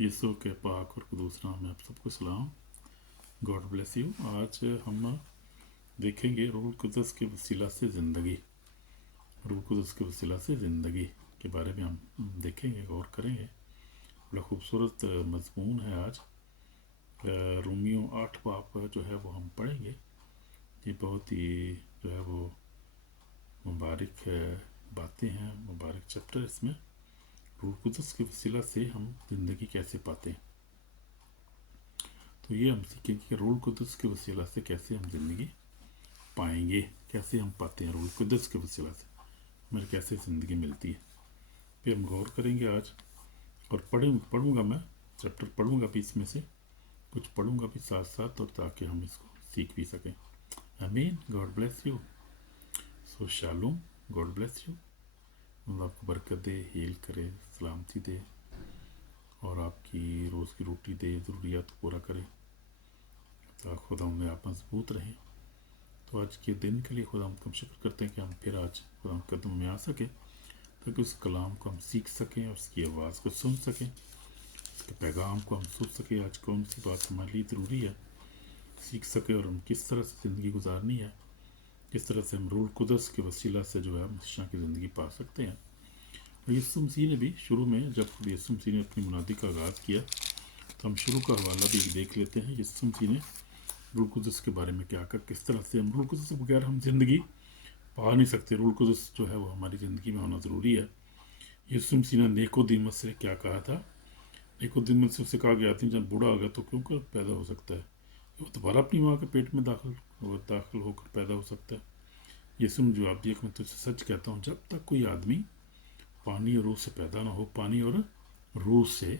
यीशु के पाक और कुदूस नाम में आप सबको सलाम। God bless you. आज हम देखेंगे रूह कुदस के वसीला से ज़िंदगी। रूह कुदस के वसीला से ज़िंदगी के बारे में हम देखेंगे, गौर करेंगे। बड़ा खूबसूरत मज़मून है आज। रोमियो 8 बाब जो है वो हम पढ़ेंगे। ये बहुत ही जो है वो मुबारक बातें हैं, मुबारक चैप्टर। इसमें रूह कुदस के वसीला से हम ज़िंदगी कैसे पाते हैं, तो ये हम सीखेंगे कि रूह कुदस के वसीला से कैसे हम ज़िंदगी पाएंगे, कैसे हम पाते हैं रूह कुदस के वसीला से हमें कैसे ज़िंदगी मिलती है। फिर हम गौर करेंगे आज, और पढ़ूंगा मैं चैप्टर, पढ़ूंगा भी, इसमें से कुछ पढ़ूंगा भी साथ साथ, और ताकि हम इसको सीख भी सकें। आमीन। God bless you. So shalom. God bless you. अल्लाह आपको बरकत दे, हील करे, सलामती दे, और आपकी रोज़ की रोटी दे, ज़रूरियात पूरा करे, तो खुदा में आप मजबूत रहें। तो आज के दिन के लिए खुदा हम शुक्र करते हैं कि हम फिर आज खुदा कदम में आ सकें, ताकि उस कलाम को हम सीख सकें, उसकी आवाज़ को सुन सकें, उसके पैगाम को हम सुन सकें। आज कौन सी बात हमारे लिए ज़रूरी है सीख सकें, और हम किस तरह से ज़िंदगी गुजारनी है, किस तरह से हम रूह कुदस के वसीला से जो है मसीहा की ज़िंदगी पा सकते हैं। और यीशु मसीह ने भी शुरू में, जब यीशु मसीह ने अपनी मुनादी का आगाज़ किया, तो हम शुरू का हवाला भी देख लेते हैं। यीशु मसीह ने रूह कुदस के बारे में क्या कहा, किस तरह से हम रूह कुदस के बगैर हम ज़िंदगी पा नहीं सकते। रूह कुदस जो है वो हमारी ज़िंदगी में होना ज़रूरी है। यीशु मसीह ने निकोदेमुस से क्या कहा था? निकोदेमुस से उससे कहा गया था, जब बूढ़ा होगा तो क्यों कर पैदा हो सकता है, वो दोबारा अपनी माँ के पेट में दाखिल होकर पैदा हो सकता है। यीशु ने जवाब दिया कि मैं तुझसे सच कहता हूँ, जब तक कोई आदमी पानी और रूह से पैदा ना हो, पानी और रूह से।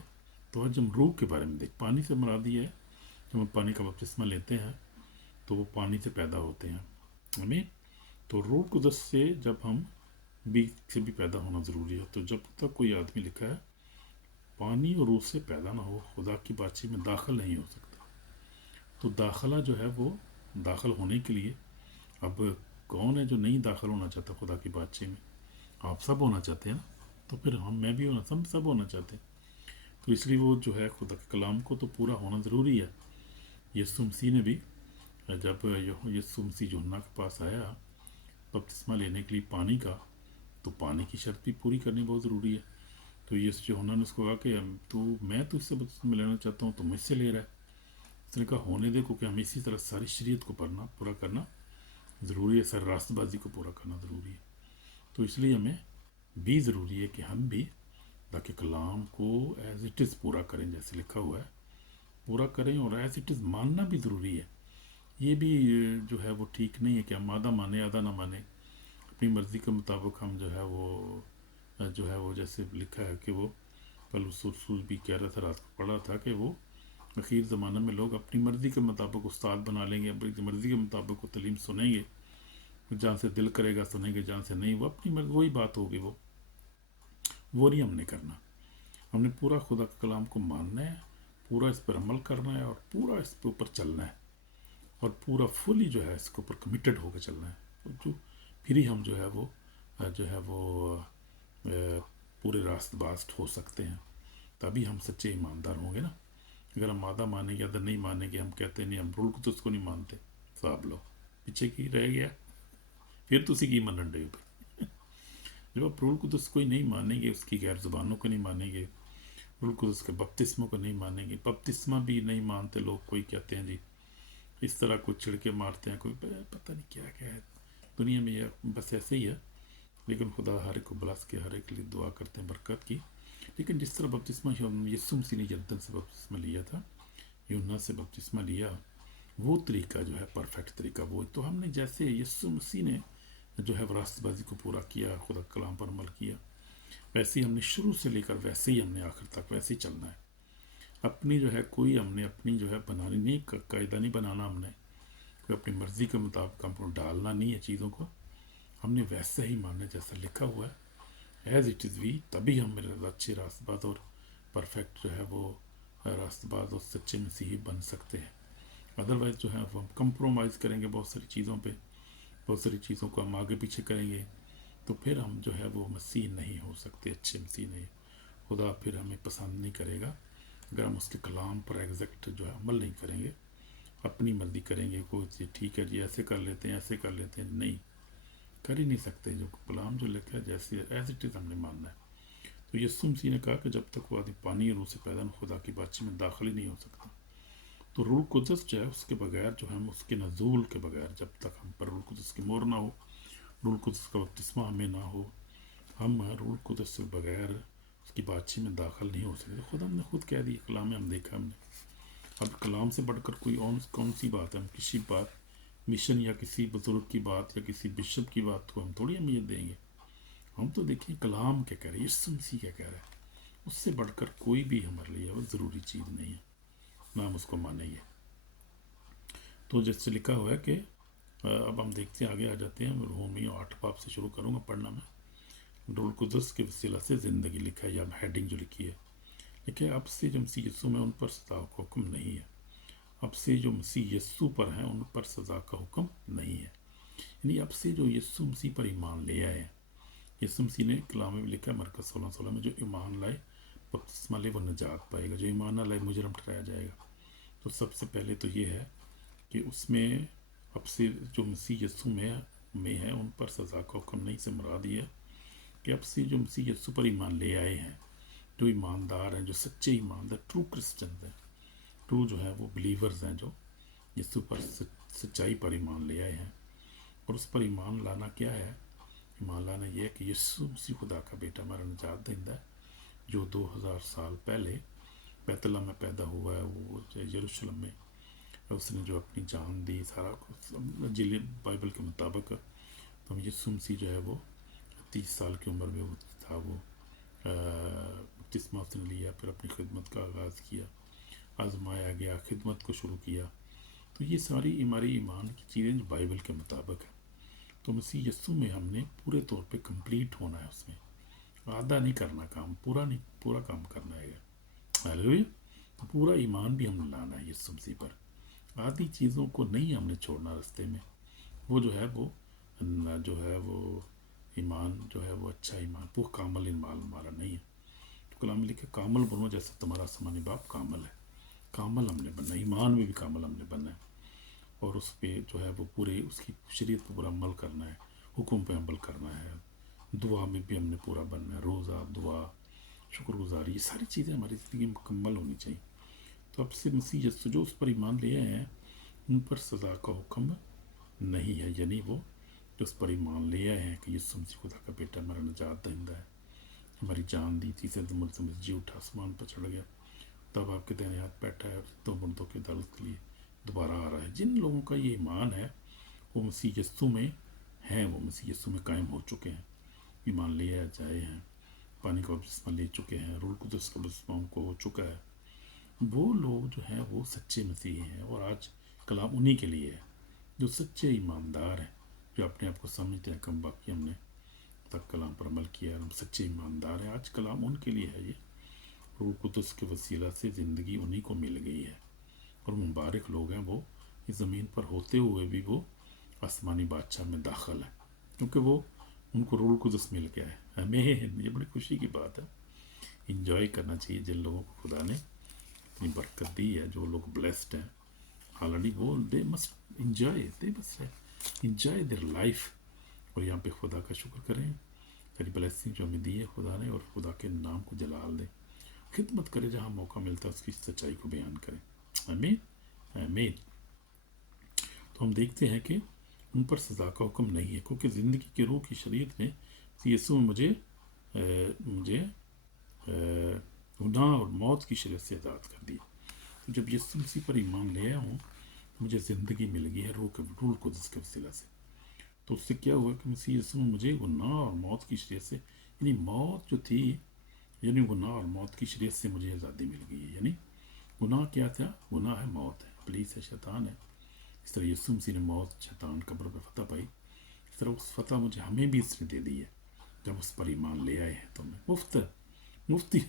तो आज हम रूह के बारे में देख, पानी से मुराद ये है, जब हम पानी का बपतिस्मा लेते हैं तो वो पानी से पैदा होते हैं, हमें। तो रूह कुदस से जब हम बीज से भी पैदा होना ज़रूरी है। तो जब तक कोई आदमी, लिखा है, पानी और रूह से पैदा ना हो, खुदा की बातचीत में दाखिल नहीं हो सकता। तो दाखिला जो है वो, दाखिल होने के लिए, अब कौन है जो नहीं दाखिल होना चाहता खुदा की बातचीत में? आप सब होना चाहते हैं ना। तो फिर मैं भी होना, सब होना चाहते हैं। तो इसलिए वो जो है खुदा के कलाम को तो पूरा होना ज़रूरी है। यीशु मसीह ने भी, जब यीशु मसीह यूहन्ना के पास आया बपतिस्मा लेने के लिए पानी का, तो पानी की शर्त भी पूरी करनी बहुत ज़रूरी है। तो यीशु यूहन्ना ने उसको कहा कि मैं तो इससे बपतिस्मा लेना चाहता हूँ, तो मुझसे ले रहा है। उसने कहा होने दे, क्योंकि हम इसी तरह सारी शरीयत को पूरा करना ज़रूरी है, सर रास्तबाजी को पूरा करना ज़रूरी है। तो इसलिए हमें भी ज़रूरी है कि हम भी ताकि कलाम को एज़ इट इज़ पूरा करें, जैसे लिखा हुआ है पूरा करें, और एज़ इट इज़ मानना भी ज़रूरी है। ये भी जो है वो ठीक नहीं है कि हम आधा माने आधा ना माने, अपनी मर्ज़ी के मुताबिक हम जो है वो जैसे लिखा है कि वो पलूस भी कह रहा था, रात को पढ़ा था कि वो अखीर ज़माने में लोग अपनी मर्ज़ी के मुताबिक उस्ताद बना लेंगे, अपनी मर्ज़ी के मुताबिक वो तलीम सुनेंगे, जहाँ से दिल करेगा सुनेंगे, जहाँ से नहीं वो अपनी मर्ज़ी, वही बात होगी। वो नहीं हमने करना। हमने पूरा खुदा के कलाम को मानना है, पूरा इस पर अमल करना है, और पूरा इस पे ऊपर चलना है, और पूरा फुली जो है इसके ऊपर कमिटेड होकर चलना है। तो फिर ही हम जो है वो पूरे रास्तबाज हो सकते हैं। तभी हम सच्चे ईमानदार होंगे ना। अगर हम आधा मानेंगे, आधा नहीं मानेंगे, हम कहते नहीं, हम रूल को तो उसको नहीं मानते, साहब लो पीछे की रह गया, फिर तो उसी की मनन डे भाई। जब आप रूल को तो उसको ही नहीं मानेंगे, उसकी गैर ज़ुबानों को नहीं मानेंगे, बिल्कुल उसके बपतिस्मा को नहीं मानेंगे, बपतिस्मा भी नहीं मानते लोग, कोई कहते हैं जी इस तरह कुछ छिड़के मारते हैं, कोई पता नहीं क्या क्या है दुनिया में, यह बस ऐसे ही है। लेकिन खुदा हर एक को ब्लस के, हर एक के लिए दुआ करते हैं बरकत की। लेकिन जिस तरह बपतिस्मा यीशु मसीह ने यरदन से बपतिस्मा लिया था, यूहन्ना से बपतिस्मा लिया, वो तरीका जो है परफेक्ट तरीका वो। तो हमने जैसे यीशु मसीह ने जो है रास्तबाजी को पूरा किया, खुदा कलाम पर अमल किया, वैसे ही हमने शुरू से लेकर वैसे ही हमने आखिर तक वैसे ही चलना है। अपनी जो है कोई हमने अपनी जो है बनानी नहीं, कायदा नहीं बनाना, हमने कोई अपनी मर्ज़ी के मुताबिक हमको डालना नहीं है चीज़ों को, हमने वैसे ही मानना जैसा लिखा हुआ है, एज़ इट इज़ भी। तभी हम मेरे अच्छे रास्तबाज और परफेक्ट जो है वो रास्तबाज और सच्चे मसीही बन सकते हैं। अदरवाइज़ जो है वो हम कंप्रोमाइज़ करेंगे बहुत सारी चीज़ों पे, बहुत सारी चीज़ों को हम आगे पीछे करेंगे, तो फिर हम जो है वो मसीह नहीं हो सकते, अच्छे मसीह नहीं। खुदा फिर हमें पसंद नहीं करेगा, अगर हम उसके कलाम पर एग्जैक्ट जो है अमल नहीं करेंगे, अपनी मर्जी करेंगे, कोई चीज़ ठीक है जी ऐसे कर लेते हैं ऐसे कर लेते हैं, नहीं, कर ही नहीं सकते। जो कलाम जो लिखा है जैसे एज इट इज़ हमने मानना है। तो यीशु मसीह ने कहा कि जब तक वो आदमी पानी और रूह से पैदा न खुदा की बातचीत में दाखिल ही नहीं हो सकता। तो रूह कुदस जो है उसके बगैर जो हम उसके नजूल के बगैर, जब तक हम पर रूह कुदस की मोहर ना हो, रूह कुदस का बपतिस्मा हमें ना हो, हम रूह कुदस से बगैर उसकी बातचीत में दाखिल नहीं हो सकते। खुदा ने खुद कह दिया कलाम में, हम देखा हमने। अब कलाम से बढ़कर कोई और कौन सी बात है? हम किसी बात मिशन या किसी बुजुर्ग की बात या किसी बिशप की बात को हम थोड़ी अहमियत देंगे। हम तो देखिए कलाम क्या कह रहे हैं, यीशु मसीह क्या कह रहा है, उससे बढ़कर कोई भी हमारे लिए वो ज़रूरी चीज़ नहीं है, ना हम उसको मानेंगे। तो जैसे लिखा हुआ है कि अब हम देखते हैं, आगे आ जाते हैं। रोमियो 8 बाब से शुरू करूँगा पढ़ना मैं। रूह कुदस के वसीला से ज़िंदगी लिखा है, या हेडिंग जो लिखी है, लिखा है अब से जो मसीह यीशु में उन पर सज़ा का हुक्म नहीं है। अब से जो मसीह यीशु पर हैं उन पर सज़ा का हुक्म नहीं है। यानी अब से जो यीशु मसीह पर ईमान ले आए हैं, यीशु मसीह ने कलाम में लिखा है मरकज़ 16:16 में, जो ईमान लाए बपतिस्मा ले वो निजात पाएगा, जो ईमान ना लाए मुजरम ठहराया जाएगा। तो सबसे पहले तो ये है कि उसमें अब से जो मसीह यीशु में है उन पर सज़ा का हुक्म नहीं से मुराद ये है कि अब से जो मसीह यीशु पर ईमान ले आए हैं, जो ईमानदार हैं, जो सच्चे ईमानदार ट्रू क्रिश्चियन हैं, ट्रू जो है वो बिलीवर्स हैं, जो यीशु पर सच्चाई पर ईमान ले आए हैं। और उस पर ईमान लाना क्या है? ईमान लाना यह है कि यीशु मसीह खुदा का बेटा हमारा निजात देंदा है, जो 2000 साल पहले बैतलहम में पैदा हुआ है, वो यरूशलेम में उसने जो अपनी जान दी, सारा कुछ जिले बाइबल के मुताबिक। तो हम यीशु मसीह जो है वो 30 साल की उम्र में वो था, वो बपतिस्मा उसने लिया, फिर अपनी खिदमत का आगाज़ किया, आजमाया गया, खिदमत को शुरू किया। तो ये सारी हमारी ईमान की चीज़ें जो बाइबल के मुताबिक है। तो मसीह यीशु में हमने पूरे तौर पे कंप्लीट होना है, उसमें आधा नहीं करना काम, पूरा काम करना है। हालेलुया। तो पूरा ईमान भी हमने लाना है यीशु मसीह पर, आधी चीज़ों को नहीं हमने छोड़ना रास्ते में। वो जो है वो ईमान जो है वो अच्छा ईमान, वो कामल ईमान हमारा नहीं है। तो कलाम में लिखे कामल बनो जैसे तुम्हारा आसमानी बाप कामल है। कामल हमने बनना है, ईमान में भी कामल हमने बनना है, और उस पर जो है वो पूरे उसकी शरीयत पर पूरा अमल करना है, हुक्म पे अमल करना है। दुआ में भी हमने पूरा बनना है, रोज़ा, दुआ, शुक्रगुजारी, ये सारी चीज़ें हमारी ज़िंदगी में मुकम्मल होनी चाहिए। तो अब से मसीह यीशु जो उस पर ईमान ले आए हैं उन पर सज़ा का हुक्म नहीं है। यानी वो जो उस पर ईमान ले आए हैं कि यीशु मसीह खुदा का बेटा हमारा निजात दहिंदा है, हमारी जान दी, तीसरे दिन से जी उठा, आसमान पर चढ़ गया, तब आपके दाहिने हाथ बैठा है, दो मुर्दों की अदालत के लिए दोबारा आ रहा है। जिन लोगों का ये ईमान है वो मसीह यीशु में हैं, वो मसीह यीशु में कायम हो चुके हैं, ईमान ले जाए हैं, पानी का बपतिस्मा ले चुके हैं, रूह कुदस का बपतिस्मा उनको हो चुका है, वो लोग जो हैं वो सच्चे मसीही हैं। और आज कलाम उन्हीं के लिए है जो सच्चे ईमानदार हैं, जो अपने आप को समझते हैं कम बाकी हमने तक कलाम पर अमल किया, हम सच्चे ईमानदार हैं। आज कलाम उनके लिए है। ये रूह कुदस के वसीला से ज़िंदगी उन्हीं को मिल गई है, और मुबारक लोग हैं वो इस ज़मीन पर होते हुए भी वो आसमानी बादशाह में दाखिल है, क्योंकि वो उनको रूह कुदस मिल गया है। हमें ये बड़ी खुशी की बात है। इंजॉय करना चाहिए जिन लोगों को खुदा ने इतनी बरकत दी है, जो लोग ब्लेस्ड हैं ऑलरेडी, वो they must enjoy their life. और यहाँ पे खुदा का शुक्र करें, तेरी ब्लेसिंग जो हमें दी है खुदा ने, और खुदा के नाम को जलाल दे, खिदमत करें, जहाँ मौका मिलता है उसकी सच्चाई को बयान करें। आमीन आमीन। तो हम देखते हैं कि उन पर सज़ा का हुक्म नहीं है, क्योंकि ज़िंदगी के रूह की शरीयत ने यीशु में मुझे गुनाह और मौत की शरीयत से आज़ाद कर दिया। तो जब यीशु मसीह पर ईमान ले आया हूँ, मुझे ज़िंदगी मिल गई है रूह कुदस के वसीला से। तो उससे क्या हुआ कि मसीह यीशु में मुझे गुनाह और मौत की शरीयत से, यानी मौत जो थी, यानी गुनाह और मौत की शरीयत से मुझे आज़ादी मिल गई है। यानी गुनाह क्या था? गुनाह है, मौत है, पुलिस है, शैतान है। इस तरह यीशु मसीह ने मौत, शैतान, कब्र पर फतह पाई, इस तरह उस फतह मुझे हमें भी इसने दे दी है जब उस पर ईमान ले आए हैं। तो मैं मुफ्ती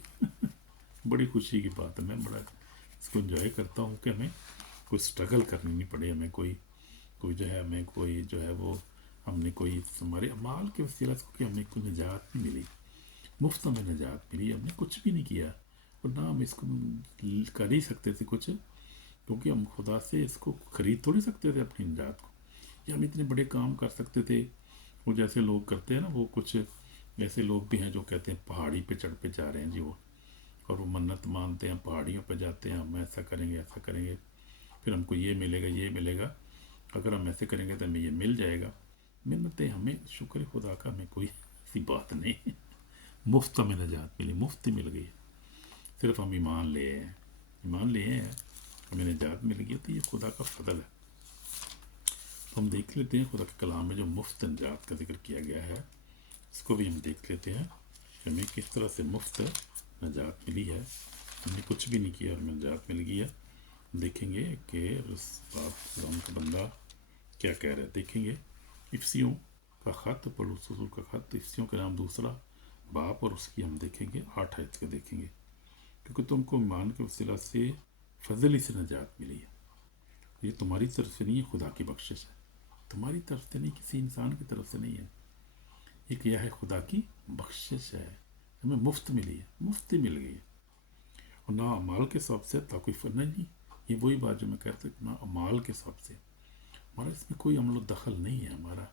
बड़ी खुशी की बात है। मैं बड़ा इसको एंजॉय करता हूँ कि हमें कोई स्ट्रगल करनी नहीं पड़े, हमें कोई जो है, हमें कोई जो है वो, हमने कोई हमारे अमाल के वसीला से कि हमें कोई निजात नहीं मिली, मुफ्त में निजात मिली, हमने कुछ भी नहीं किया। और ना हम इसको कर ही सकते थे कुछ, क्योंकि हम खुदा से इसको खरीद थोड़ी सकते थे अपनी निजात को, या हम इतने बड़े काम कर सकते थे। वो जैसे लोग करते हैं ना, वो कुछ ऐसे लोग भी हैं जो कहते हैं पहाड़ी पे चढ़ पे जा रहे हैं जी वो, और वो मन्नत मानते हैं, पहाड़ियों पे जाते हैं, हम ऐसा करेंगे ऐसा करेंगे, फिर हमको ये मिलेगा ये मिलेगा, अगर हम ऐसे करेंगे तो हमें ये मिल जाएगा। मिन्नतें हमें, शुक्र खुदा का, हमें कोई ऐसी बात नहीं, मुफ्त हमें निजात मिली, मुफ्त ही मिल गई। सिर्फ हम ईमान ले आए हैं, ईमान ले आए हैं, हमें निजात मिल गई, तो ये खुदा का फजल है। तो हम देख लेते हैं खुदा के कलाम में जो मुफ्त निजात का जिक्र किया गया है, इसको भी हम देख लेते हैं कि हमें किस तरह से मुफ्त निजात मिली है। हमने कुछ भी नहीं किया और हमें निजात मिल गई है। देखेंगे कि उस बात का बंदा क्या कह रहा है। देखेंगे इफ्सियों का ख़त, पौलुस रसूल का ख़त, इफ्सियों का नाम दूसरा बाप, और उसकी हम देखेंगे 8 आयत का देखेंगे। क्योंकि तुमको ईमान के वसीला से फजल से निजात मिली है, ये तुम्हारी तरफ से नहीं है, खुदा की बख्शिश है, तुम्हारी तरफ से नहीं, किसी इंसान की तरफ से नहीं है, ये क्या है, खुदा की बख्शिश है, हमें मुफ्त मिली है, मुफ्त ही मिल गई है। और ना अमाल के हिसाब से था कोई फर्क नहीं, ये वही बात जो मैं कहता हूँ, ना अमाल के हिसाब से, हमारा इसमें कोई अमल दखल नहीं है, हमारा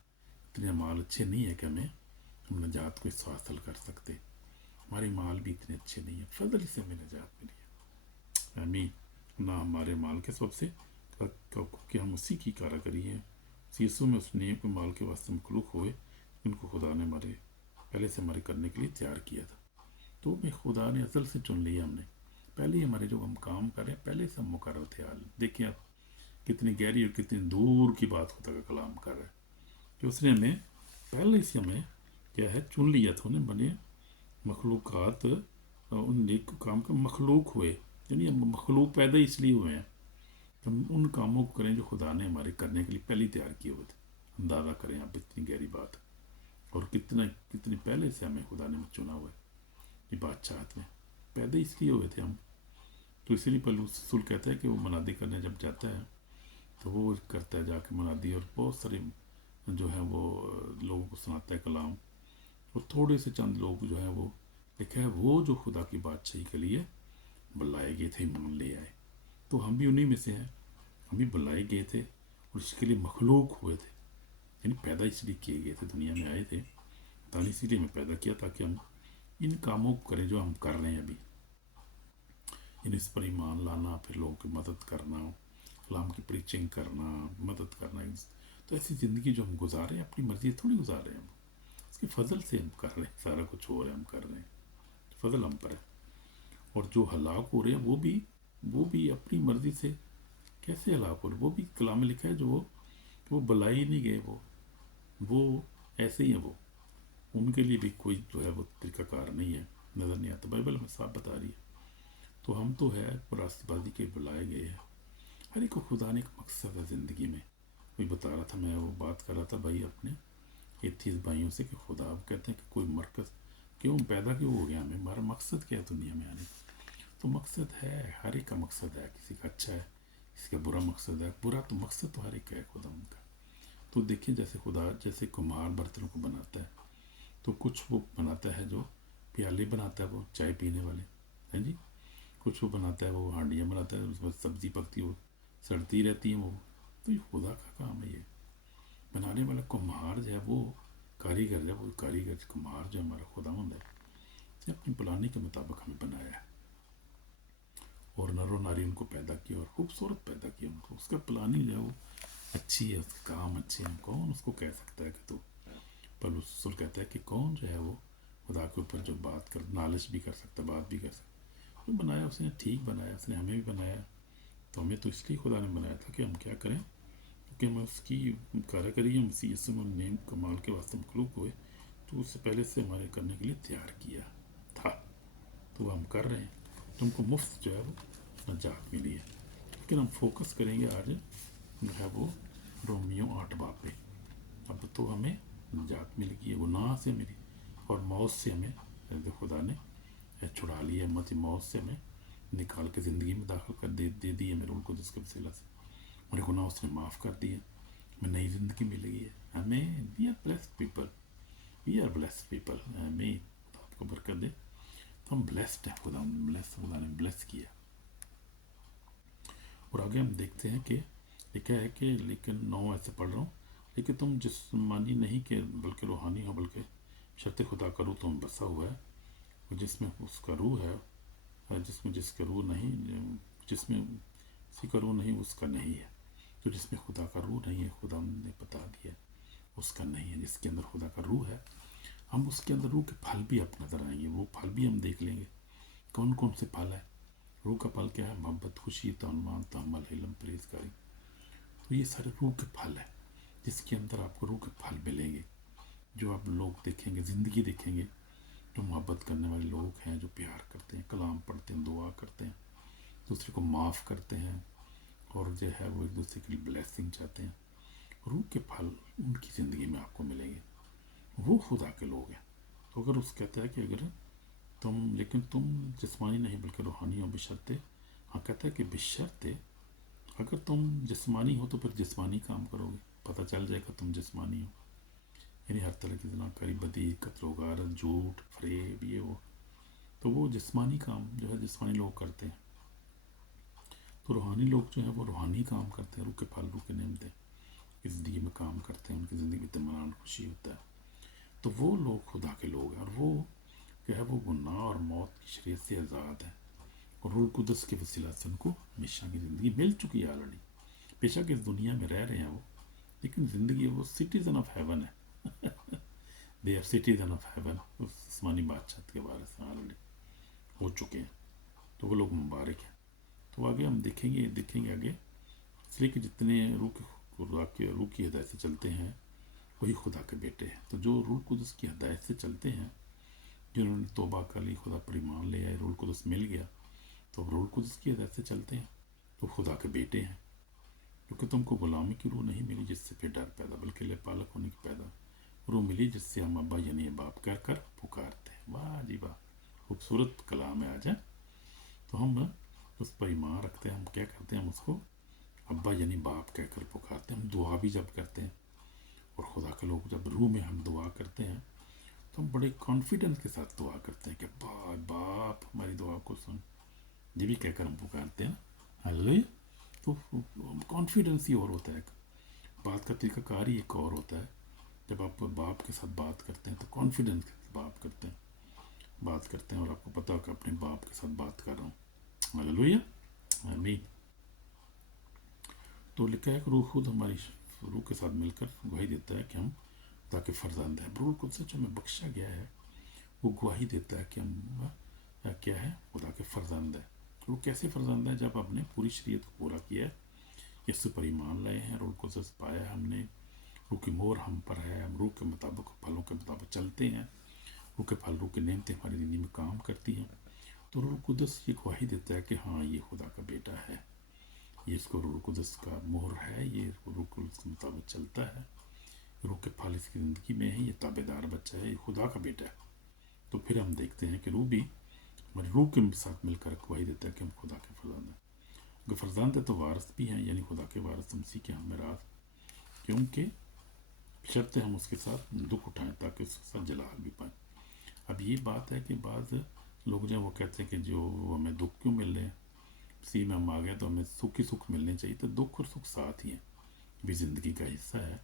इतने अमाल अच्छे नहीं है कि हम निजात को इससे हासिल कर सकते, हमारे माल भी इतने अच्छे नहीं है, फजल से हमें निजात मिली है, आमीन। ना हमारे माल के हिसाब से, क्योंकि हम उसी की कारागरी हैं, यीशु में उस नेम के माल के वास्ते मखलूक हुए, इनको खुदा ने हमारे पहले से हमारे करने के लिए तैयार किया था। तो हमें खुदा ने असल से चुन लिया, हमने पहले ही हमारे जो हम काम कर रहे हैं पहले से हम मुकर्रर थे। हाल देखिए आप, कितनी गहरी और कितनी दूर की बात खुदा का कलाम कर रहा है कि उसने हमें पहले से, हमें क्या है, चुन लिया था, उन्हें बने मखलूक़ात, उन नेक काम का मखलूक हुए, यानी हम मखलूक पैदा इसलिए हुए हैं, हम उन कामों को करें जो खुदा ने हमारे करने के लिए पहले तैयार किए हुए थे। अंदाज़ा करें आप, इतनी गहरी बात, और कितनी पहले से हमें खुदा ने चुना हुआ है ये बादशाहत में, पैदा इसलिए हुए थे हम। तो इसीलिए पौलुस रसूल कहता है कि वो मनादी करने जब जाता है तो वो करता है जाके मनादी, और बहुत सारे जो है वो लोगों को सुनाता है कलाम, और थोड़े से चंद लोग जो है वो लिखा है वो जो खुदा की बादशाही के लिए बुलाए गए थे, मान ले आए। तो हम भी उन्हीं में से हैं, हम भी बुलाए गए थे और इसके लिए मखलूक हुए थे, यानी पैदा इसलिए किए गए थे, दुनिया में आए थे, ताकि इसीलिए हमें पैदा किया ताकि हम इन कामों को करें जो हम कर रहे हैं अभी, इन इस पर ईमान लाना, फिर लोगों की मदद करना, कलाम की प्रीचिंग करना, मदद करना। तो ऐसी ज़िंदगी जो हम गुजार रहे हैं अपनी मर्ज़ी थोड़ी गुजार रहे हैं, हम इसके फजल से हम कर रहे हैं, सारा कुछ हो रहा है हम कर रहे हैं, फजल हम पर है। और जो हलाक हो रहे हैं वो भी अपनी मर्ज़ी से कैसे हलाक हो रहे, वो भी कलाम में लिखा है, जो वो बुलाई नहीं गए, वो ऐसे ही हैं, वो उनके लिए भी कोई जो है वो तरीक़ाकार नहीं है, नज़र नहीं आता, बाइबल हमें साफ बता रही है। तो हम तो है रास्तबाजी के बुलाए गए हैं, हर एक को खुदा ने एक मकसद है ज़िंदगी में। कोई बता रहा था, मैं वो बात कर रहा था भाई अपने एथीस्ट भाइयों से कि खुदा कहते हैं कि कोई मरकज़ क्यों पैदा क्यों हो गया हमें, हमारा मकसद क्या है दुनिया में आने का। तो मकसद है, हर एक का मकसद है, किसी का अच्छा है किसी का बुरा मकसद है, बुरा तो मकसद तो हर एक का है खुदा उनका। तो देखिए जैसे खुदा जैसे कुम्हार बर्तनों को बनाता है, तो कुछ वो बनाता है जो प्याले बनाता है, वो चाय पीने वाले हैं जी, कुछ वो बनाता है वो हांडियाँ बनाता है, उसमें सब्ज़ी पकती वो सड़ती रहती है वो। तो ये खुदा का काम है, ये बनाने वाला कुम्हार जो है वो कारीगर है, वो कारीगर कुम्हार जो हमारा खुदावंद है, उसने अपनी प्लानिंग के मुताबिक हमें बनाया है, और नरो नारी उनको पैदा किया और खूबसूरत पैदा किया उनको। उसका प्लानिंग जो है वो अच्छी है, उसके काम अच्छे हैं, कौन उसको कह सकता है कि तो, पर रसूल कहता है कि कौन जो है वो खुदा के ऊपर जो बात कर, नालिश भी कर सकता, बात भी कर सकता, जो बनाया उसने ठीक बनाया, उसने हमें भी बनाया। तो हमें तो इसलिए खुदा ने बनाया था कि हम क्या करें, क्योंकि हम उसकी कारागरी, हम इसी यसम नेम कमाल के वास्ते मखलूक हुए, तो उससे पहले से हमारे करने के लिए तैयार किया था, तो हम कर रहे हैं। तो हमको मुफ्त जो है वो नजात मिली है, लेकिन हम फोकस करेंगे आज जो है वो रोमियो 8 बाब पे। अब तो हमें नजात मिल गई है, गुनाह से मिली और मौत से हमें खुदा ने छुड़ा लिया, मत मौत से हमें निकाल के ज़िंदगी में दाखिल कर दे दी है, मेरे उनको जिसके वसीला से मेरे गुनाह उसने माफ़ कर दिए, हमें नई ज़िंदगी मिल गई है, हमें we are blessed people, we are blessed people, हमें आपको बरकत दे। तो हम ब्लेस्ड हैं, खुदा ने ब्लेस किया। और आगे हम देखते हैं कि लिखा है कि लेकिन 9 ऐसे पढ़ रहा हूँ, लेकिन तुम जिस्मानी नहीं कि बल्कि रूहानी हो, बल्कि शर्त खुदा का रूह तुम बसा हुआ है, और जिसमें उसका रूह है, जिसमें जिसका रूह नहीं, जिसमें किसी का रूह नहीं उसका नहीं है। तो जिसमें खुदा का रूह नहीं है, खुदा ने बता दिया उसका नहीं है। जिसके अंदर खुदा का रूह है, हम उसके अंदर रूह के फल भी आप नज़र आएंगे, वो फल भी हम देख लेंगे कौन कौन से फल है। रूह का फल क्या है? मोहब्बत, खुशी, तनमान, तहम्मुल, हिल्म, परहेज़गारी। तो ये सारे रूह के फल है, जिसके अंदर आपको रूह के फल मिलेंगे, जो आप लोग देखेंगे, ज़िंदगी देखेंगे। जो मोहब्बत करने वाले लोग हैं, जो प्यार करते हैं, कलाम पढ़ते हैं, दुआ करते हैं, दूसरे को माफ़ करते हैं, और जो है वो एक दूसरे के लिए ब्लेसिंग चाहते हैं, रूह के फल उनकी ज़िंदगी में आपको मिलेंगे। वो खुदा के लोग हैं। तो अगर उस कहता है कि अगर लेकिन तुम जिस्मानी नहीं बल्कि रूहानी हो, बशर्ते, हाँ कहता है कि बशर्ते अगर तुम जिस्मानी हो तो फिर जिस्मानी काम करोगे, पता चल जाएगा तुम जिस्मानी हो। यानी हर तरह की जनाकारी, बदी, कत्ल, गारत, झूठ, फरेब, ये वो, तो वो जिस्मानी काम जो है जिस्मानी लोग करते हैं। तो रूहानी लोग जो है वो रूहानी काम करते हैं, रूह के फल, रूह के नेमते ज़िंदगी में काम करते हैं, उनकी ज़िंदगी में इत्मीनान, खुशी होता है। तो वो लोग खुदा के लोग हैं, और वो क्या है, वो गुनाह और मौत की शरीयत से आज़ाद है, और रूह कुदस के वसीला से उनको हमेशा की ज़िंदगी मिल चुकी है ऑलरेडी। बेशक इस दुनिया में रह रहे हैं वो, लेकिन ज़िंदगी वो सिटीज़न ऑफ हेवन है। They are citizen of heaven, उस आसमानी बादशाह के वारिस ऑलरेडी हो चुके हैं। तो वो लोग मुबारक हैं। तो आगे हम देखेंगे आगे, इसलिए कि जितने रूह की हिदायत से चलते हैं वही खुदा के बेटे हैं। तो जो रूह कुदस की हिदायत से चलते हैं, जिन्होंने तौबा कर ली, खुदा पर ईमान ले आए, रूह कुदस मिल गया, तो रूह कुदस की हिदायत से चलते हैं, तो खुदा के बेटे हैं। क्योंकि तुमको गुलामी की रूह नहीं मिली जिससे फिर डर पैदा, बल्कि ले पालक होने की पैदा रूह मिली, जिससे हम अब्बा यानी बाप कह कर पुकारते हैं। वाह जी वाह, खूबसूरत कलाम है आज है। तो हम उस पर ईमान रखते हैं, हम क्या करते हैं, हम उसको अब्बा यानी बाप कहकर पुकारते हैं। हम दुआ भी जब करते हैं, और खुदा के लोग जब रूह में हम दुआ करते हैं, तो हम बड़े कॉन्फिडेंस के साथ दुआ करते हैं कि बाप हमारी दुआ को सुन, ये भी कहकर हम पुकारते हैं। हालेलुया। तो कॉन्फिडेंस ही और होता है, बात का तरीकाकार ही एक और होता है। जब आप बाप के साथ बात करते हैं तो कॉन्फिडेंस के साथ बात करते हैं, और आपको पता होगा अपने बाप के साथ बात कर रहा हूँ। हालेलुया, आमीन। तो लिखा है कि रूह खुद हमारी रूह के साथ मिलकर गवाही देता है कि हम खुदा के फर्जंद हैं। रूह कुछ से जो हमें बख्शा गया है, वो गवाही देता है कि हम क्या है, खुदा के फर्जंद है। वो कैसे फर्जंद है? जब आपने पूरी शरीयत को पूरा किया है, यीशु पर ईमान लाए हैं, रूह कुदस पाया हमने, रूह की मोहर हम पर है, हम रूह के मुताबिक, फलों के मुताबिक चलते हैं, रूह के फल, रूह की नेमतें हमारी ज़िंदगी में काम करती हैं। तो रूह कुदस ये गवाही देता है कि हाँ ये खुदा का बेटा है, ये इसको रूह कुदस का मोहर है, ये रूह कुदस के मुताबिक चलता है, रूह के फल इसकी ज़िंदगी में है, ये ताबेदार बच्चा है, ये खुदा का बेटा है। तो फिर हम देखते हैं कि रूह भी हमारी रूह के साथ मिलकर गवाही देता है कि हम खुदा के फर्जंद हैं। अगर फर्जंद है तो वारस भी हैं, यानी खुदा के वारस मसीह के हम राज, क्योंकि शर्त हम उसके साथ दुख उठाएं ताकि उसके साथ जलाल भी पाएँ। अब ये बात है कि बाद लोग जो वो कहते हैं कि जो हमें दुख क्यों मिल रहे हैं, मसीह में हम आ गए तो हमें सुख ही सुख मिलने चाहिए। तो दुख और सुख साथ ही हैं, भी ज़िंदगी का हिस्सा है।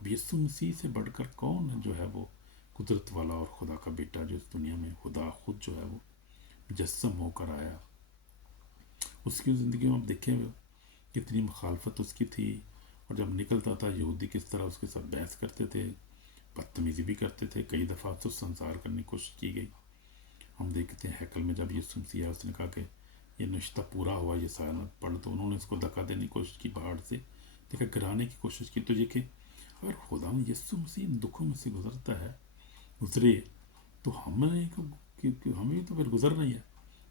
अब यीशु मसीह से बढ़कर कौन जो है वो कुदरत वाला और खुदा का बेटा, जो इस दुनिया में खुदा खुद जो है वो मुजस्सम होकर आया। उसकी ज़िंदगी में आप देखें कितनी मुखालफत उसकी थी, और जब निकलता था यहूदी किस तरह उसके साथ बहस करते थे, बदतमीज़ी भी करते थे, कई दफ़ा तो संसार करने की कोशिश की गई। हम देखते हैं हैकल में जब यीशु मसीह आया, उसने कहा कि ये रिश्ता पूरा हुआ, ये सारा पढ़, तो उन्होंने इसको धक्का देने की कोशिश की, पहाड़ से देखा गिराने की कोशिश की। तो ये कि अगर खुदा यीशु मसीह इन दुखों में से गुजरता है, गुजरे, तो हमें हमें तो फिर गुजरना ही है।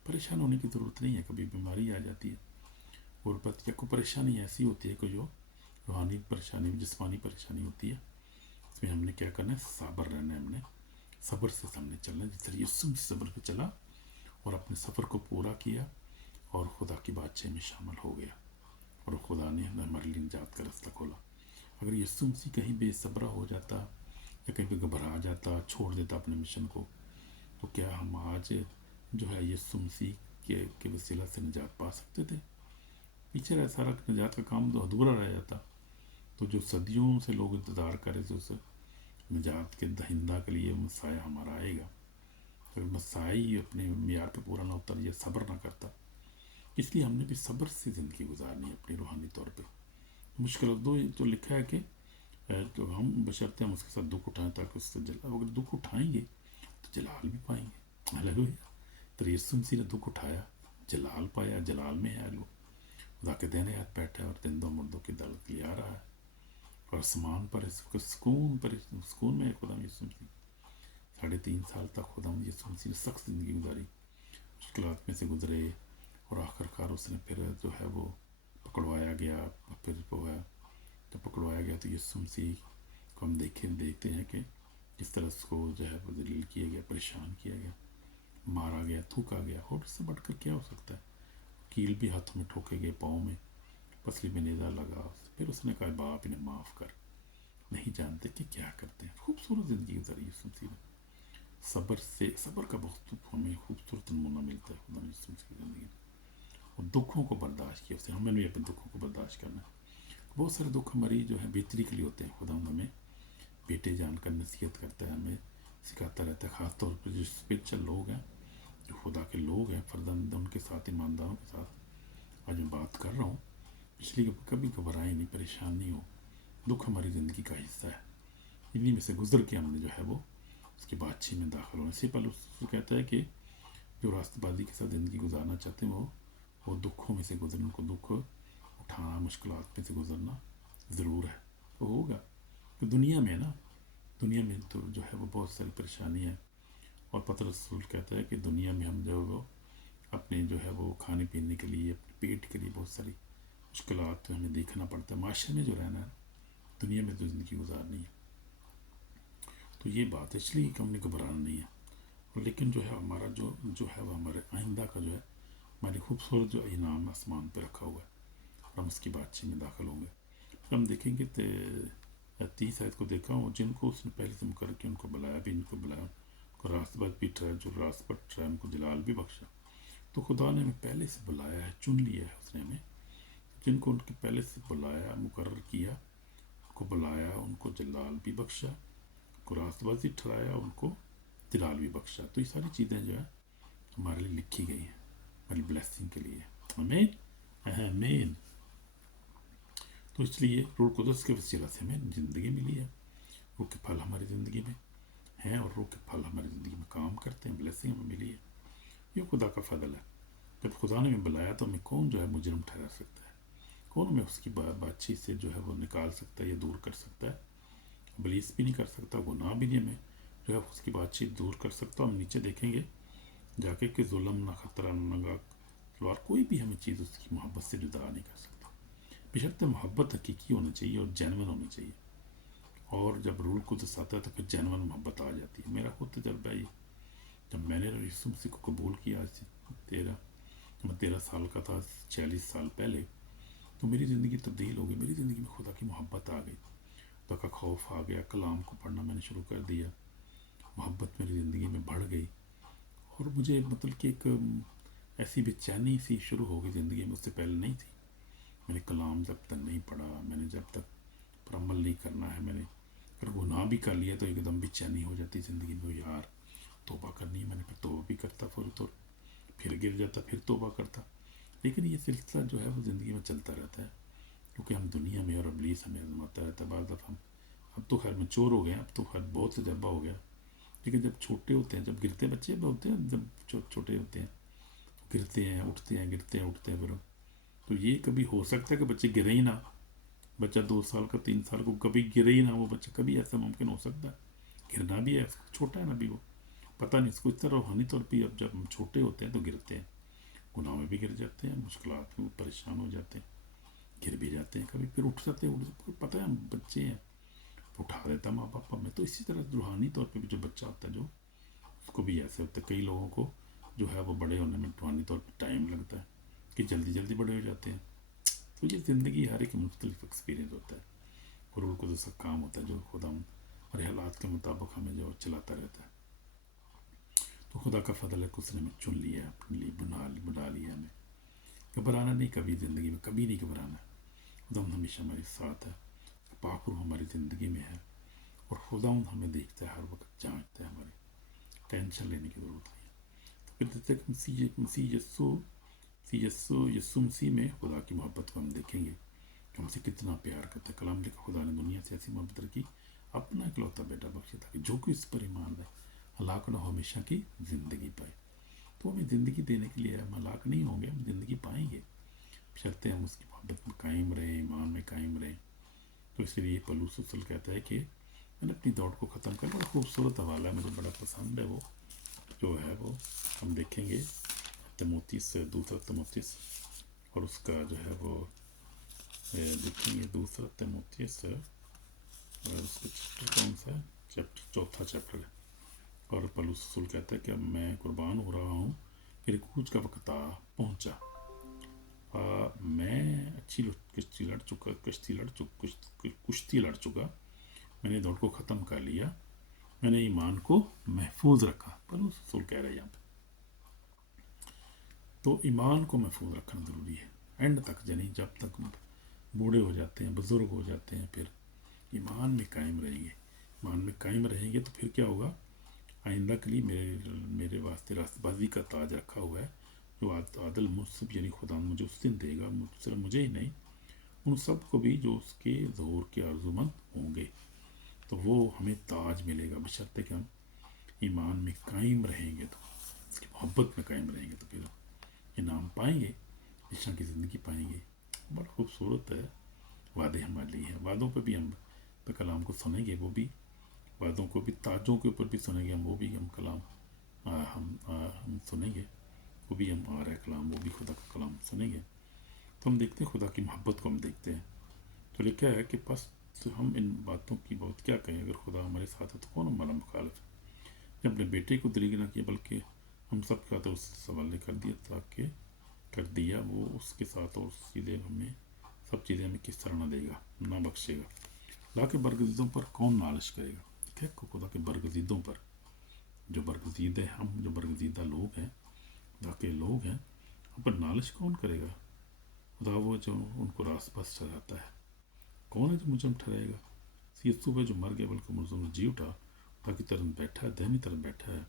परेशान होने की ज़रूरत नहीं है, कभी बीमारी आ जाती है, और बस या कोई परेशानी ऐसी होती है कि जो रूहानी परेशानी, जिस्मानी परेशानी होती है, इसमें हमने क्या करना है, साबर रहना है, हमने सब्र से सामने चलना है। जिस तरह यीशु सब्र पे चला और अपने सफ़र को पूरा किया, और खुदा की बादशाही में शामिल हो गया, और खुदा ने हमारे लिए निजात का रास्ता खोला। अगर यीशु मसीह कहीं बेसब्रा हो जाता, या कहीं पे घबरा जाता, छोड़ देता अपने मिशन को, तो क्या हम आज जो है यीशु मसीह के वसीला से निजात पा सकते थे। पीछे रह सारा निजात का काम तो अधूरा रह जाता। तो जो सदियों से लोग इंतज़ार कर रहे थे उस निजात के दहिंदा के लिए मसाया हमारा आएगा, तो मसाया ही अपने मियार पे पूरा ना उतर या सब्र ना करता, इसलिए हमने भी सब्र से ज़िंदगी गुजारनी है अपनी रूहानी तौर पे। मुश्किल दो तो लिखा है कि तो हम बशर्ते हम उसके साथ दुख उठाएं ताकि उससे अगर दुख उठाएंगे तो जलाल भी पाएंगे। हालेलुया। तो यीशु मसीह ने दुख उठाया, जलाल पाया, जलाल में है लोग खुदा के देने हाथ बैठा है और जिंदों मुर्दों की अदालत के लिए आ रहा है और आसमान पर सुकून में है खुदा यीशु मसीह। 3.5 साल तक खुदा यीशु मसीह ने सख्त ज़िंदगी गुजारी, मुश्किलात में से गुजरे और आखिरकार उसने फिर जो है वो पकड़वाया गया। फिर वो है जब पकड़वाया गया तो यीशु मसीह को हम देखते हैं कि किस तरह उसको जो है वो जलील किया गया, परेशान किया गया, मारा गया, थूका गया। और इससे बढ़कर क्या हो सकता है। कील भी हाथों में ठोके गए, पाँव में, पसली में नेज़ा लगा। फिर उसने कहा बाप इन्हें माफ़ कर, नहीं जानते कि क्या करते हैं। खूबसूरत ज़िंदगी गुजारी यीशु मसीह ने। सब्र का बहुत हमें खूबसूरत नमूना मिलता है खुदा यीशु मसीह की ज़िंदगी में। और दुखों को बर्दाश्त किया उसने, हमें भी अपने दुखों को बर्दाश्त करना है। बहुत सारे दुख हमारी जो है बेहतरी के लिए होते हैं। खुदा हमें बेटे जानकर नसीहत करता है, हमें सिखाता रहता है। ख़ास तौर पर जो स्पिरिचुअल लोग हैं, जो खुदा के लोग हैं, फर्जंद उनके साथ, ईमानदारों के साथ आज मैं बात कर रहा हूँ। इसलिए कभी घबराएं नहीं, परेशान नहीं हो। दुख हमारी ज़िंदगी का हिस्सा है। इन्हीं में से गुजर के हमने जो है वो उसकी बातचीत में दाखिल होने से पहले उसको कहता है कि जो रास्तबाजी के साथ ज़िंदगी गुजारना चाहते हैं वो दुखों में से गुजरना, उनको दुख उठाना, मुश्किलात में से गुजरना ज़रूर है। तो होगा तो दुनिया में तो जो है वो बहुत सारी परेशानी है। और पतरस रसूल कहता है कि दुनिया में हम जो वो अपने जो है वो खाने पीने के लिए, अपने पेट के लिए बहुत सारी मुश्किलात तो हमें देखना पड़ता है। माशरे में जो रहना है, दुनिया में तो ज़िंदगी गुजारनी है। तो ये बात है, इसलिए कि हमने घबराना नहीं है। और लेकिन जो है हमारा जो है वो हमारे आइंदा का जो है हमारी खूबसूरत जो इनाम आसमान पे रखा हुआ है और हम उसकी बातचीत में दाखिल होंगे। फिर हम देखेंगे 30 आयत को देखा हूँ, जिनको उसने पहले से मुकर के उनको बुलाया भी, इनको बुलाया, उनको रास्तबाज भी ठहराया, जो रास्त पर ठहराया उनको जलाल भी बख्शा। तो खुदा ने हमें पहले से बुलाया है, चुन लिया है उसने हमें। जिनको उनके पहले से बुलाया, मुकर्रर किया, उनको बुलाया, उनको जलाल भी बख्शा, उनको रास्तबाजी ठहराया, उनको जलाल भी बख्शा। तो ये सारी चीज़ें जो है हमारे लिए लिखी गई हैं, हमारी ब्लेसिंग के लिए। आमीन आमीन। तो इसलिए रूह कुदस के वसीला से हमें ज़िंदगी मिली है। रूह के फल हमारी ज़िंदगी में हैं और रूह के फल हमारी ज़िंदगी में काम करते हैं। ब्लेसिंग हमें मिली है, ये खुदा का फजल है। जब खुदा ने हमें बुलाया तो हमें कौन जो है मुजरिम ठहरा सकता है, कौन हमें उसकी बातचीत से जो है वो निकाल सकता है या दूर कर सकता है। इब्लीस भी नहीं कर सकता, गुनाह भी नहीं हमें जो है उसकी बातचीत दूर कर सकता। हम नीचे देखेंगे जाके कि जुल्म ना खतरा ना नंगा तलवार, कोई भी हमें चीज़ उसकी मोहब्बत से जुदा नहीं कर सकता। बशर्ते मोहब्बत हकीकी होनी चाहिए और जेनवन होनी चाहिए। और जब रूल कुदस आता है तो फिर जेनवन मोहब्बत आ जाती है। मेरा खुद तजर्बा ये, जब मैंने यीशु मसीह को कबूल किया आज मैं 13 साल का था, 46 साल पहले, तो मेरी ज़िंदगी तब्दील हो गई। मेरी ज़िंदगी में खुदा की मोहब्बत आ गई, खुदा का खौफ आ गया, कलाम को पढ़ना मैंने शुरू कर दिया, मोहब्बत मेरी ज़िंदगी में बढ़ गई। और मुझे मतलब कि एक ऐसी बेचैनी सी शुरू हो गई ज़िंदगी में, उससे पहले नहीं थी। मैंने कलाम जब तक नहीं पढ़ा, मैंने जब तक पर अमल नहीं करना है, मैंने अगर गुनाह भी कर लिया तो एकदम बेचैनी हो जाती ज़िंदगी में, यार तौबा करनी है। मैंने फिर तौबा भी करता, फिर गिर जाता, फिर तौबा करता। लेकिन ये सिलसिला जो है वो ज़िंदगी में चलता रहता है, क्योंकि हम दुनिया में और इब्लीस हमें आजमाता रहता है। बाद दफ़ा हम अब तो खैर मैच्योर हो गए हैं, अब तो खैर बहुत तजर्बा हो गया। लेकिन जब छोटे होते हैं, जब गिरते बच्चे होते हैं, जब छोटे होते हैं गिरते हैं उठते हैं, गिरते हैं उठते हैं। फिर तो ये कभी हो सकता है कि बच्चे गिरे ही ना। बच्चा 2 साल का 3 साल को कभी गिरे ही ना, वो बच्चा कभी ऐसा मुमकिन हो सकता है। गिरना भी है, छोटा है ना अभी, वो पता नहीं इसको। इस तरह रूहानी तौर पर अब जब हम छोटे होते हैं तो गिरते हैं, गुनाह में भी गिर जाते हैं, मुश्किलात में परेशान हो जाते हैं, गिर भी जाते हैं, कभी फिर उठ जाते हैं। पता है हम बच्चे हैं, उठा देता माँ बाप हमें। तो इसी तरह रूहानी तौर पे भी जो बच्चा होता है, जो उसको भी ऐसे होता है। कई लोगों को जो है वो बड़े होने में रूहानी तौर पे टाइम लगता है, कि जल्दी जल्दी बड़े हो जाते हैं। तो ये ज़िंदगी हर एक मुख्तलिफ एक्सपीरियंस होता है और उनको जो सब काम होता है जो खुदा हमारे हालात के मुताबिक हमें जो चलाता रहता है। तो खुदा का फضल है कि उसने हमें चुन लिया, अपने लिए बना लिया हमें। घबराना नहीं कभी, ज़िंदगी में कभी नहीं घबराना। खुदा हमेशा हमारे साथ है, पाक रूह हमारी ज़िंदगी में है, और खुदा हमें देखता है, हर वक्त जांचता है, हमारी टेंशन लेने की ज़रूरत नहीं है। फिर जब तक यस्सु मसीह में खुदा की मोहब्बत को हम देखेंगे कि हमसे कितना प्यार करता है। कलाम लिखा, खुदा ने दुनिया से ऐसी मोहब्बत रखी, अपना इकलौता बेटा बख्शे, ताकि जो कोई इस पर ईमान लाए हलाक न हो, हमेशा की ज़िंदगी पाए। तो हमें ज़िंदगी देने के लिए हम हलाक नहीं होंगे, हम ज़िंदगी पाएंगे, बशर्ते हम उसकी मोहब्बत में कायम रहें, ईमान में कायम रहें। तो इसलिए पौलुस रसूल कहता है कि मैंने अपनी दौड़ को ख़त्म कर। बड़ा खूबसूरत हवाला है, मुझे बड़ा पसंद है वो, जो है वो हम देखेंगे तीमुथियुस, दूसरा तीमुथियुस, और उसका जो है वो देखेंगे दूसरा तीमुथियुस, और उसका चैप्टर कौन सा है, चौथा चैप्टर है। और पौलुस रसूल कहता है कि अब मैं कुर्बान हो रहा हूँ, मेरे कूच का वक्त पहुँचा। मैं अच्छी कुश्ती लड़ चुका, मैंने दौड़ को ख़त्म कर लिया, मैंने ईमान को महफूज रखा। पौलुस रसूल कह रहे हैं यहाँ पे, तो ईमान को महफूज रखना ज़रूरी है एंड तक, यानी जब तक बूढ़े हो जाते हैं, बुज़ुर्ग हो जाते हैं, फिर ईमान में कायम रहेंगे। ईमान में कायम रहेंगे तो फिर क्या होगा, आइंदा के लिए मेरे वास्ते रास्तबाजी का ताज रखा हुआ है, जो आदल मुझसे यानी खुदा मुझे उस दिन देगा, सिर्फ मुझे ही नहीं, उन सब को भी जो उसके ज़ोर के आरज़ूमंद होंगे। तो वो हमें ताज मिलेगा, बशर्ते कि हम ईमान में कायम रहेंगे, तो उसकी मोहब्बत में कायम रहेंगे, तो फिर इनाम पाएंगे, ईशा की ज़िंदगी पाएंगे। बड़ा खूबसूरत है, वादे हमारे लिए हैं। वादों पे भी हम कलाम को सुनेंगे, वो भी वादों को भी, ताजों के ऊपर भी सुनेंगे हम, वो भी हम कलाम हम सुनेंगे, वो भी हम आ रहा है कलाम, वो भी खुदा का कलाम सुनेंगे। तो हम देखते हैं खुदा की मोहब्बत को हम देखते हैं। तो लिखा है कि बस तो हम इन बातों की बहुत क्या कहें, अगर खुदा हमारे साथ है तो कौन हमारा मुखालिफ है। जब अपने बेटे को दलील ना किया, बल्कि हम सब का तो उस सवाल ने कर दिया, ताकि कर दिया वो उसके साथ, और चीज़ें हमें सब चीज़ें हमें किस तरह ना देगा, ना बख्शेगा। खुदा के बरगजीदों पर कौन नालिश करेगा। ठीक है, खुदा के बरगजीदों पर, जो बरगजीद है, हम जो बरगजीदा लोग हैं, खुदा के लोग हैं, हम पर नालिश कौन करेगा। खुदा वो जो उनको रास पास ठहराता है। कौन है जो मुझे ठहराएगा। यीशु है जो मर गया, बल्कि मुझे जी उठा, ताकि तरफ बैठा है, दहनी तरफ बैठा है,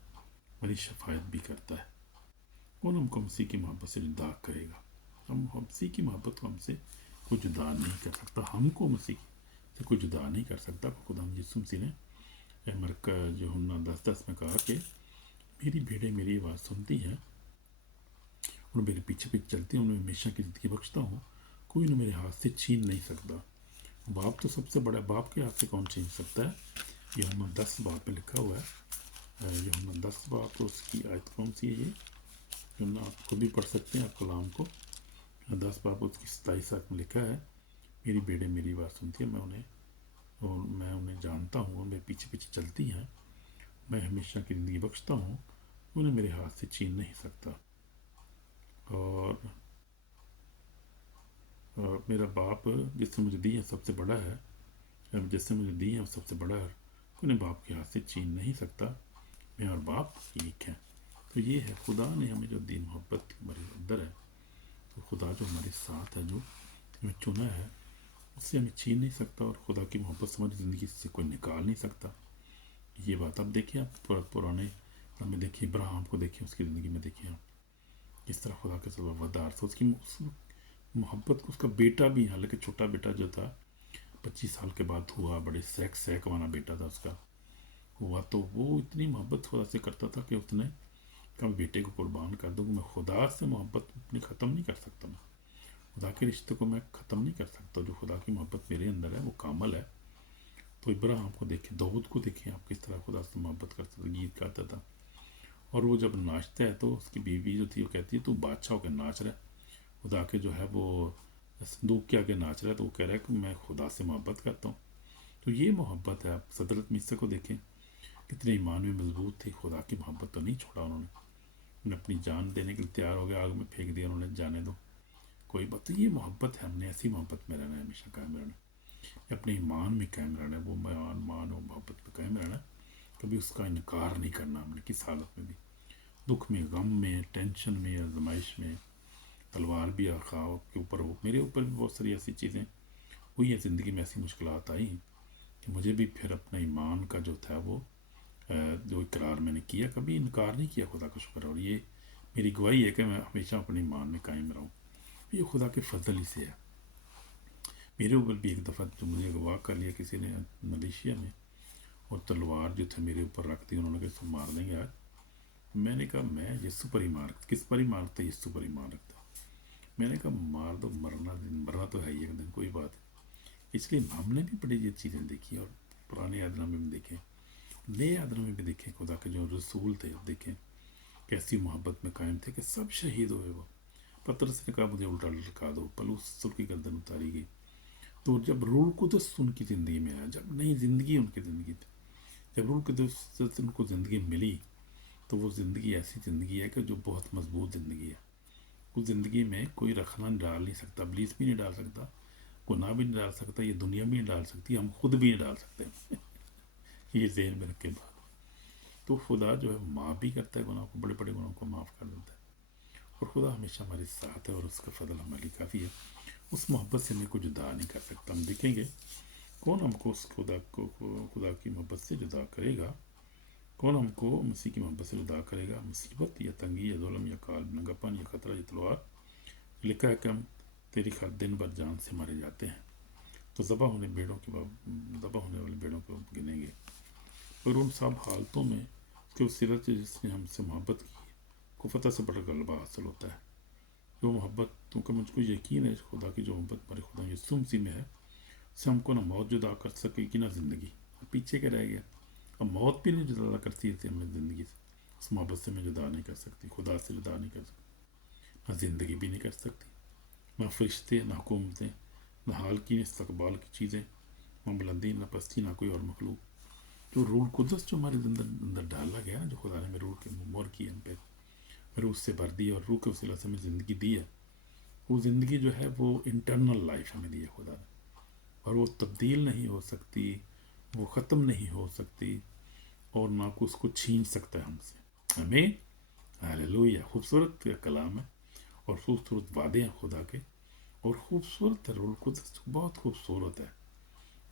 मेरी शफायत भी करता है। कौन हमको मसीह की मोहब्बत से जुदा करेगा। हम मसीह की मोहब्बत को हमसे कोई जुदा नहीं कर सकता, हमको मसीह से कोई जुदा नहीं कर सकता। खुदा यीशु मसीह ने मरका यूहन्ना 10:10 में कहा कि मेरी भेड़ें मेरी आवाज़ सुनती हैं और मेरे पीछे पीछे चलती हैं, उन्हें हमेशा की ज़िंदगी बख्शता हूँ, कोई उन्हें मेरे हाथ से छीन नहीं सकता। बाप तो सबसे बड़ा, बाप के हाथ से कौन छीन सकता है। यूहन्ना 10 बाप में लिखा हुआ है, यूहन्ना 10 बाप, तो उसकी आयत कौन सी है ये, यूहन्ना आप खुद भी पढ़ सकते हैं, आप कलाम को 10 बाप उसकी 27 आयत में लिखा है, मेरी बेड़े मेरी बात सुनती है, मैं उन्हें जानता हूँ, मेरे पीछे पीछे चलती हैं, मैं हमेशा की ज़िंदगी बख्शता हूँ, उन्हें मेरे हाथ से छीन नहीं सकता। और मेरा बाप जिससे मुझे दी है सबसे बड़ा है, जिससे मुझे दी है वो सबसे बड़ा है, उन्हें बाप के हाथ से छीन नहीं सकता। मैं और बाप एक हैं। तो ये है खुदा ने हमें जो दी मोहब्बत हमारे अंदर है, तो खुदा जो हमारे साथ है, जो हमें चुना है, उससे हमें छीन नहीं सकता, और खुदा की मोहब्बत हमारी ज़िंदगी से कोई निकाल नहीं सकता। ये बात आप देखिए, आप पुराने में देखिए, इब्राहिम को देखिए, उसकी ज़िंदगी में देखिए आप किस तरह खुदा के साथ वफादार था, उसकी मोहब्बत को। उसका बेटा भी, हालांकि छोटा बेटा जो था 25 साल के बाद हुआ, बड़े सैक वाला बेटा था उसका हुआ, तो वो इतनी मोहब्बत खुदा से करता था कि उसने कहा बेटे को कुर्बान कर दूँ। मैं खुदा से मोहब्बत अपनी ख़त्म नहीं कर सकता, मैं खुदा के रिश्ते को मैं ख़त्म नहीं कर सकता। जो खुदा की मोहब्बत मेरे अंदर है वो कामल है। तो इब्राहिम को देखें, दाऊद को देखें, आप किस तरह खुदा से मोहब्बत करता था, गीत गाता था। और वो जब नाचता है तो उसकी बीवी जो थी वो कहती है तू बादशाह होकर नाच रहा है, खुदा के जो है वो संदूक के आगे नाच रहा है। तो वो कह रहा है कि मैं खुदा से मोहब्बत करता हूँ। तो ये मोहब्बत है। आप सदरत मिस्र को देखें, कितने ईमान में मजबूत थे, खुदा की मोहब्बत तो नहीं छोड़ा उन्होंने अपनी जान देने के लिए तैयार हो गया, आग में फेंक दिया उन्होंने, जाने दो कोई बात। तो ये मोहब्बत है, हमने ऐसी मोहब्बत में रहना है, हमेशा कायम रहना है, अपने ईमान में कायम रहना है, वो मान और मोहब्बत में कायम रहना है, कभी उसका इनकार नहीं करना हमने किस हालत में भी। दुख में, गम में, टेंशन में, आजमाइश में। तलवार भी आखा आपके ऊपर हो, मेरे ऊपर भी बहुत सारी ऐसी चीज़ें हुई हैं ज़िंदगी में, ऐसी मुश्किलात आई कि मुझे भी फिर अपना ईमान का जो था वो जो इकरार मैंने किया, कभी इनकार नहीं किया, खुदा का शुक्र। और ये मेरी गवाही है कि मैं हमेशा अपने ईमान में कायम रहूँ। ये खुदा के फजल ही से है। मेरे ऊपर भी एक दफ़ा जो मुझे अगवा कर लिया किसी ने मलेशिया में, और तलवार जो थे मेरे ऊपर रख दी, उन्होंने कहा इसको मार देंगे आज। मैंने कहा मैं यीशु पर ही मार, किस पर ही मारता, यीशु पर ही मार रखता। मैंने कहा मार दो, मरना तो है ही एक दिन, कोई बात नहीं। इसलिए हमने भी बड़ी ये चीज़ें देखी, और पुराने आदनामे में देखें, नए आदनामे में देखें, खुदा के जो रसूल थे देखें कैसी मोहब्बत में कायम थे कि सब शहीद हुए। वो पतरस ने कहा मुझे उल्टा लटका दो, पलूस की गर्दन उतारी गई। तो जब रूह कुदस उनकी ज़िंदगी में आया, जब नई ज़िंदगी उनकी ज़िंदगी थी, जब रूह कुदस उनको ज़िंदगी मिली, तो वो ज़िंदगी ऐसी ज़िंदगी है कि जो बहुत मजबूत ज़िंदगी है। उस ज़िंदगी में कोई रखना डाल नहीं सकता, इब्लीस भी नहीं डाल सकता, गुनाह भी नहीं डाल सकता, ये दुनिया भी नहीं डाल सकती, हम खुद भी नहीं डाल सकते। ये ज़हन में रखे बात। तो खुदा जो है माफ़ भी करता है गुनाह को, बड़े बड़े गुनाहों को माफ़ कर देता है, और खुदा हमेशा हमारे साथ है, और उसका फजल हमारे लिए काफ़ी है। उस मोहब्बत से हमें को जुदा नहीं कर सकता। हम देखेंगे कौन हमको उस खुदा की मोहब्बत से जुदा करेगा। कौन हमको मसीह की मोहब्बत से जुदा करेगा? मुसीबत या तंगी या जुल्म या काल, नंगापन या खतरा या तलवार। लिखा है कि हम तेरी खातिर दिन भर जान से मारे जाते हैं। तो ज़बा होने वाले बेड़ों को गिनेंगे, और उन सब हालतों में उसके वसीलत से जिसने हमसे मोहब्बत की को फतह से बड़ा गलबा हासिल होता है। जो मोहब्बत, क्योंकि मुझको यकीन है खुदा की जो मोहब्बत हमारे खुदा यीशु मसीह में है, उससे हमको ना मौत जुदा कर सकेगी ना ज़िंदगी। पीछे क्या रह गया? अब मौत भी नहीं जुदा करती है हमें ज़िंदगी से, उस मोहब्बत से मैं जुदा नहीं कर सकती, खुदा से जुदा नहीं कर सकती, ना ज़िंदगी भी नहीं कर सकती, ना फरिश्ते, ना हुकूमतें, ना हाल की न इस्तकबाल की चीज़ें, ना बुलंदी, ना पस्ती, ना कोई और मखलूक। जो रूह कुदस जो हमारे अंदर डाला गया ना, जो खुदा ने मेरे रूह के मोर की हम पे, मेरे उससे भर दी, और रूह के वसीला से हमें ज़िंदगी दी है। वो ज़िंदगी जो है वो इंटरनल लाइफ हमें दी है खुदा ने, और वो तब्दील नहीं हो सकती, वो ख़त्म नहीं हो सकती, और ना को उसको छीन सकता है हमसे। हमें हालेलुया। खूबसूरत कलाम है, और खूबसूरत वादे हैं खुदा के, और खूबसूरत है रूह कुदस, बहुत खूबसूरत है।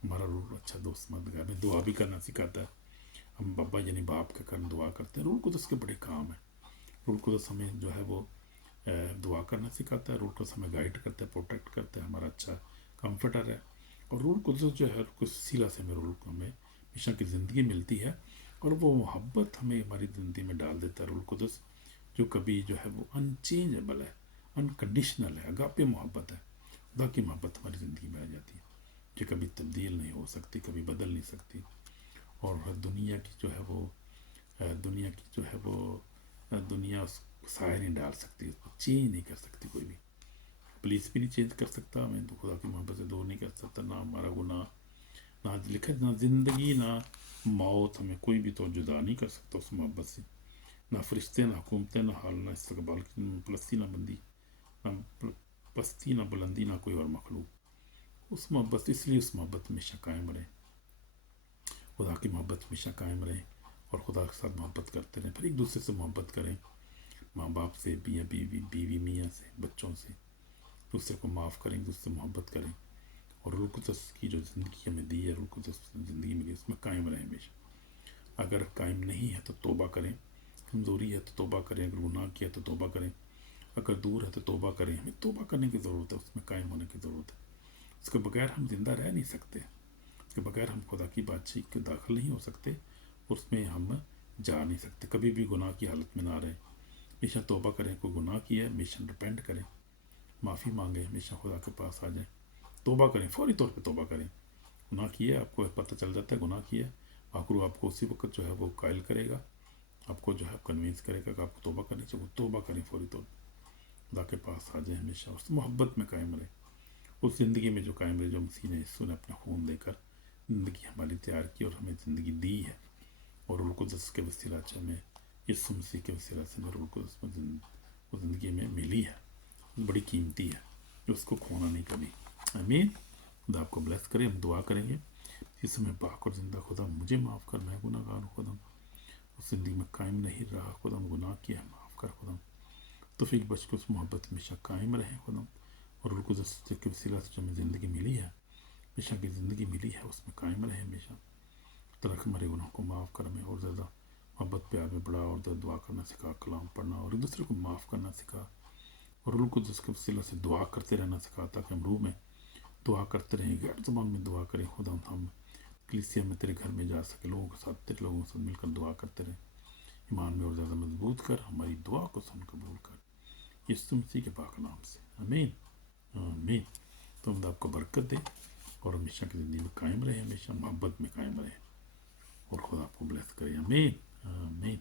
हमारा रूह अच्छा दोस्त मददगार में दुआ भी करना सिखाता है। हम बाबा यानी बाप के कारण दुआ करते हैं। रूह कुदस के बड़े काम है। रूह कुदस हमें जो है वो दुआ करना सिखाता है। रूह कुदस हमें गाइड करता है, प्रोटेक्ट करता है, हमारा अच्छा कंफर्टर है। और रूह कुदस जो है कुछ सिला से हमें रूह हमें हमेशा की ज़िंदगी मिलती है, और वो मोहब्बत हमें हमारी ज़िंदगी में डाल देता है रूह कुदस, जो कभी जो है वो अनचेंजेबल है, अनकंडीशनल है, अगापे मोहब्बत है। खुदा की मोहब्बत हमारी ज़िंदगी में आ जाती है, जो कभी तब्दील नहीं हो सकती, कभी बदल नहीं सकती। और हर दुनिया की जो है वो दुनिया उस साया नहीं डाल सकती, उसको चेंज नहीं कर सकती कोई भी। पुलिस भी नहीं चेंज कर सकता, हमें तो खुदा की मोहब्बत से दूर नहीं कर सकता। ना हमारा गुनाह, ना लिखा, ना ज़िंदगी, ना मौत, हमें कोई भी तो जुदा नहीं कर सकता उस मोहब्बत से। ना फरिश्ते, ना हुकूमतें, ना हाल, ना इस्तकबाल की पलस्ती, ना बंदी, ना पस्ती, ना बुलंदी, ना कोई और मखलूक। उस मोहब्बत, इसलिए उस मोहब्बत हमेशा कायम रहे, खुदा की मोहब्बत हमेशा कायम रहे, और खुदा के साथ मोहब्बत करते रहें। फिर एक दूसरे से मोहब्बत करें, माँ बाप से, मियाँ बीवी, बीवी मियाँ से, बच्चों से, दूसरे को माफ़ करें, दूसरे से मोहब्बत करें, और रूह कुदस की जो ज़िंदगी हमें दी है, रूह कुदस ज़िंदगी मिली, उसमें कायम रहें हमेशा। अगर कायम नहीं है तो तौबा करें, कमज़ोरी है तो तौबा करें, अगर गुनाह किया तो तौबा करें, अगर दूर है तो तौबा करें। हमें तौबा करने की ज़रूरत है, उसमें कायम होने की ज़रूरत है। उसके बगैर हम ज़िंदा रह नहीं सकते, उसके बगैर हम खुदा की बातचीत के दाखिल नहीं हो सकते, उसमें हम जा नहीं सकते। कभी भी गुनाह की हालत में ना रहें, हमेशा तौबा करें। कोई गुनाह किया है हमेशा रिपेंट करें, माफ़ी मांगें, हमेशा खुदा के पास आ जाएं, तौबा करें, फौरी तौर पे तौबा करें। गुनाह किया है, आपको पता चल जाता है गुनाह किया है, आखिर आपको उसी वक्त जो है वो कायल करेगा, आपको जो है कन्विंस करेगा कि आपको तौबा करनी चाहिए। वो तौबा करें फौरी तौर पर, खुदा के पास आ जाए, हमेशा उस मोहब्बत में कायम रहे, उस ज़िंदगी में जो कायम रहे, जो मसीह ने यीशु ने अपना खून देकर ज़िंदगी हमारी तैयार की और हमें ज़िंदगी दी है। और रूह कुदस के वसीला से हमें, यीशु मसीह के वसीला से हमें रूह कुदस में वो ज़िंदगी में मिली है, बड़ी कीमती है, जो उसको खोना नहीं कभी। आमीन। खुदा आपको ब्लेस करे। हम दुआ करेंगे, इस समय पाक और ज़िंदा खुदा मुझे माफ़ कर, मैं गुनहगार हूँ खुदा, उस ज़िंदगी में कायम नहीं रहा, खुदा गुनाह किया, माफ़ कर खुदा, तौफीक बख्श के उस मोहब्बत हमेशा कायम रहे खुदा, और रूह कुदस के वसीला से जो हमें ज़िंदगी मिली है, हमेशा की ज़िंदगी मिली है, उसमें कायम रहे हमेशा। तरह हमारे गुनाह को माफ़ कर, हमें और ज़्यादा मोहब्बत प्यार में बढ़ा, और ज़्यादा दुआ करना सिखा, कलाम पढ़ना और एक दूसरे को माफ़ करना सिखा, और रूह कुदस के वसीला से दुआ करते रहना सिखा, ताकि हम रूह में दुआ करते रहें, गैर ज़बान में दुआ करें खुदा, हम कलीसिया में तेरे घर में जा सके, लोगों के साथ, तेरे लोगों के साथ मिलकर दुआ करते रहें। ईमान में और ज़्यादा मजबूत कर, हमारी दुआ को सुन कबूल कर, यीशु मसीह के पाक नाम से, आमीन आमीन। तो खुदा आपको बरकत दे और हमेशा की ज़िंदगी में कायम रहे, हमेशा मोहब्बत में कायम रहे, और खुदा आपको ब्लेस करे, आमीन आमीन।